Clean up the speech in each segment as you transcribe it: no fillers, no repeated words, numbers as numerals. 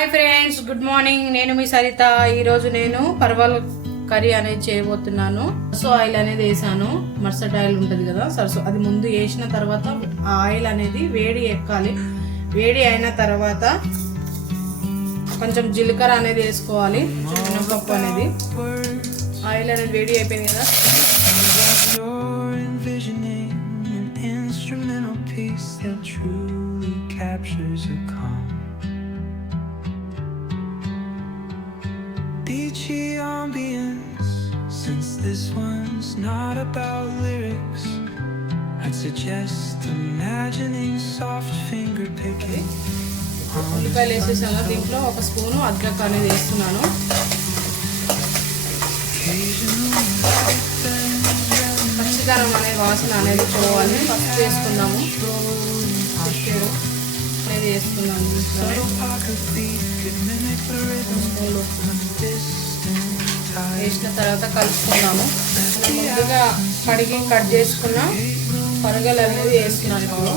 Hi friends, good morning. నేను మీ సరిత. ఈరోజు నేను పర్వాల కర్రీ అనేది చేయబోతున్నాను. సర్సో ఆయిల్ అనేది వేసాను. మర్సట్ ఆయిల్ ఉంటుంది కదా, సర్సో అది ముందు వేసిన తర్వాత ఆ ఆయిల్ అనేది వేడి ఎక్కాలి. వేడి అయిన తర్వాత కొంచెం జీలకర్ర అనేది వేసుకోవాలి, మినపప్పు అనేది. ఆయిల్ అనేది వేడి అయిపోయింది కదా. Beachy ambience, since this one's not about lyrics, I'd suggest imagining soft finger picking. ఉల్లిపాయలు వేసేసాను. దీంట్లో ఒక స్పూను అద్రక్ అనేది వేస్తున్నాను. పచ్చికారం అనే వాసన అనేది పోవాలి. ఫస్ట్ వేసుకుందాము. అనేది వేసుకున్నాను. వేసిన తర్వాత కలుపుకున్నాము. ముందుగా కడిగి కట్ చేసుకున్న పరగలు అనేది వేసుకున్నాను. ఇప్పుడు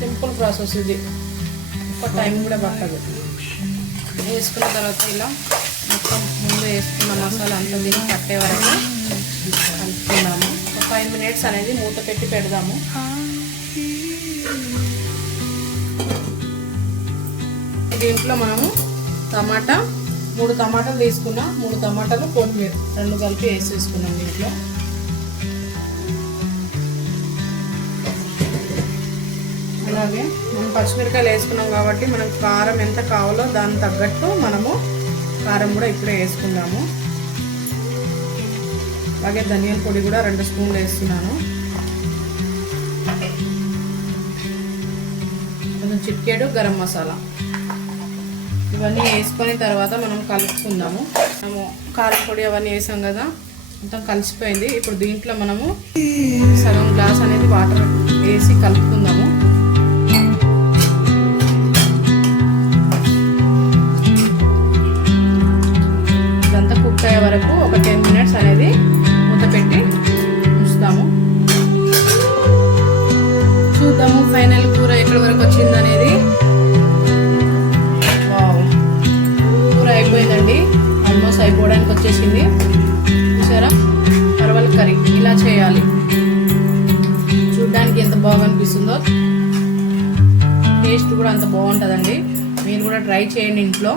సింపుల్ ప్రాసెస్ ఇది, ఎక్కువ టైం కూడా పట్టదు. వేసుకున్న తర్వాత ఇలా మొత్తం ముందు వేసుకున్న మసాలా అంతా దీన్ని పట్టే వరకు కలుపుకున్నాము. ఒక 5 minutes అనేది మూత పెట్టి పెడదాము. దీంట్లో మనము టమాటా 3 టమాటాలు తీసుకున్నాం. 3 టమాటాలు కొత్తిమీర 2 కలిపి వేసేసుకున్నాం. దీంట్లో అలాగే మనం పచ్చిమిరకాయలు వేసుకున్నాం కాబట్టి మనకు కారం ఎంత కావాలో దానికి తగ్గట్టు మనము కారం కూడా ఇప్పుడే వేసుకుందాము. అలాగే ధనియాల పొడి కూడా 2 స్పూన్లు వేస్తున్నాను. కొంచెం చిటికెడు గరం మసాలా ఇవన్నీ వేసుకొని తర్వాత మనం కలుపుకుందాము. మనము కారం పొడి అవన్నీ వేసాం కదా, మొత్తం కలిసిపోయింది. ఇప్పుడు దీంట్లో మనము సగం గ్లాస్ అనేది వాటర్ వేసి కలుపుకుందాము. ఇదంతా కుక్ అయ్యే వరకు ఒక 10 minutes అనేది మూత పెట్టి ఉంచుతాము. చూద్దాము ఫైనల్ కూర ఎక్కడి వరకు వచ్చింది అనేది. అయిపోయిందండి, ఆల్మోస్ట్ అయిపోవడానికి వచ్చేసింది. చూసారా, పర్వాల కర్రీ ఇలా చేయాలి. చూడ్డానికి ఎంత బాగా అనిపిస్తుందో, టేస్ట్ కూడా అంత బాగుంటుందండి. మీరు కూడా ట్రై చేయండి ఇంట్లో.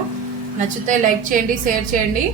నచ్చితే లైక్ చేయండి, షేర్ చేయండి.